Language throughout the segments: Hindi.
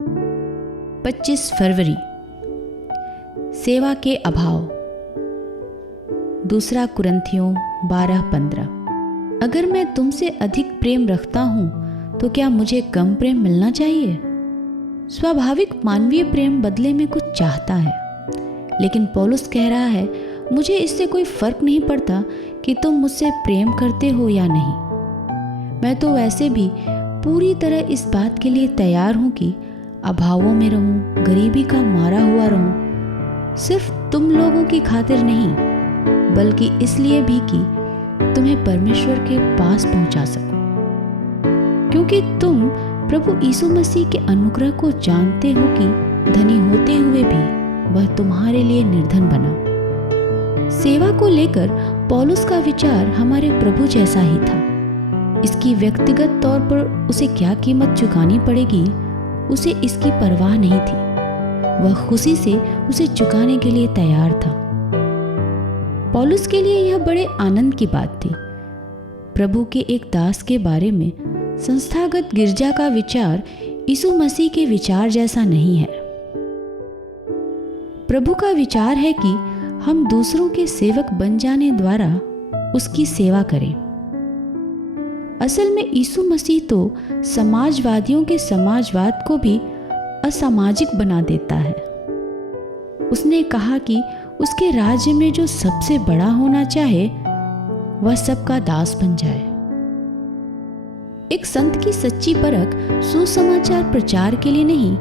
25 फरवरी, सेवा के अभाव। 2 कुरिन्थियों 12:15। अगर मैं तुमसे अधिक प्रेम रखता हूँ तो क्या मुझे कम प्रेम मिलना चाहिए? स्वाभाविक मानवीय प्रेम बदले में कुछ चाहता है, लेकिन पौलुस कह रहा है, मुझे इससे कोई फर्क नहीं पड़ता कि तुम मुझसे प्रेम करते हो या नहीं। मैं तो वैसे भी पूरी तरह इस बात के लिए तैयार हूँ कि अभावों में रहूं, गरीबी का मारा हुआ रहूं, सिर्फ तुम लोगों की खातिर नहीं, बल्कि इसलिए भी कि तुम्हें परमेश्वर के पास पहुंचा सकूं, क्योंकि तुम प्रभु यीशु मसीह के अनुग्रह को जानते हो कि धनी होते हुए भी वह तुम्हारे लिए निर्धन बना। सेवा को लेकर पौलुस का विचार हमारे प्रभु जैसा ही था। इसकी व्यक्तिगत तौर पर उसे क्या कीमत चुकानी पड़ेगी, उसे इसकी परवाह नहीं थी। वह खुशी से उसे चुकाने के लिए तैयार था। पौलुस के लिए यह बड़े आनंद की बात थी। प्रभु के एक दास के बारे में संस्थागत गिरजा का विचार यीशु मसीह के विचार जैसा नहीं है। प्रभु का विचार है कि हम दूसरों के सेवक बन जाने द्वारा उसकी सेवा करें। असल में यीशु मसीह तो समाजवादियों के समाजवाद को भी असामाजिक बना देता है। उसने कहा कि उसके राज्य में जो सबसे बड़ा होना चाहे वह सबका दास बन जाए। एक संत की सच्ची परख सुसमाचार प्रचार के लिए नहीं,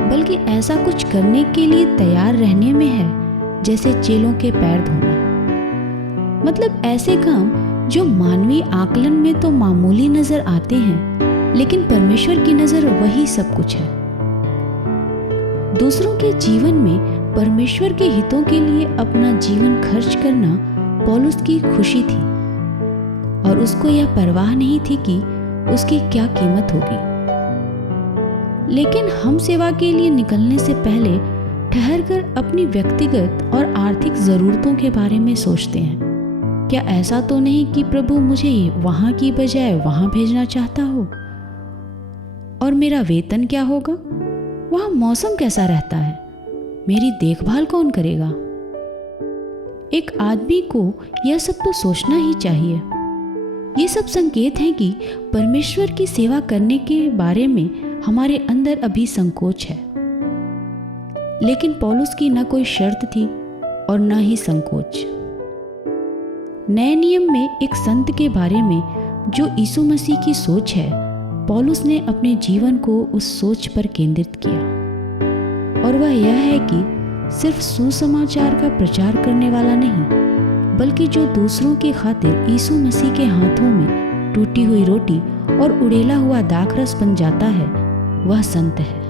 बल्कि ऐसा कुछ करने के लिए तैयार रहने में है, जैसे चेलों के पैर धोना। मतलब ऐसे काम जो मानवीय आकलन में तो मामूली नजर आते हैं, लेकिन परमेश्वर की नजर वही सब कुछ है। दूसरों के जीवन में परमेश्वर के हितों के लिए अपना जीवन खर्च करना पौलुस की खुशी थी, और उसको यह परवाह नहीं थी कि उसकी क्या कीमत होगी। लेकिन हम सेवा के लिए निकलने से पहले ठहरकर अपनी व्यक्तिगत और आर्थिक जरूरतों के बारे में सोचते हैं। क्या ऐसा तो नहीं कि प्रभु मुझे वहां की बजाय वहां भेजना चाहता हो? और मेरा वेतन क्या होगा? वहां मौसम कैसा रहता है? मेरी देखभाल कौन करेगा? एक आदमी को यह सब तो सोचना ही चाहिए। ये सब संकेत हैं कि परमेश्वर की सेवा करने के बारे में हमारे अंदर अभी संकोच है। लेकिन पौलुस की न कोई शर्त थी और न ही संकोच। नए नियम में एक संत के बारे में जो यीशु मसीह की सोच है, पौलुस ने अपने जीवन को उस सोच पर केंद्रित किया, और वह यह है कि सिर्फ सुसमाचार का प्रचार करने वाला नहीं, बल्कि जो दूसरों की खातिर यीशु मसीह के हाथों में टूटी हुई रोटी और उड़ेला हुआ दाखरस बन जाता है, वह संत है।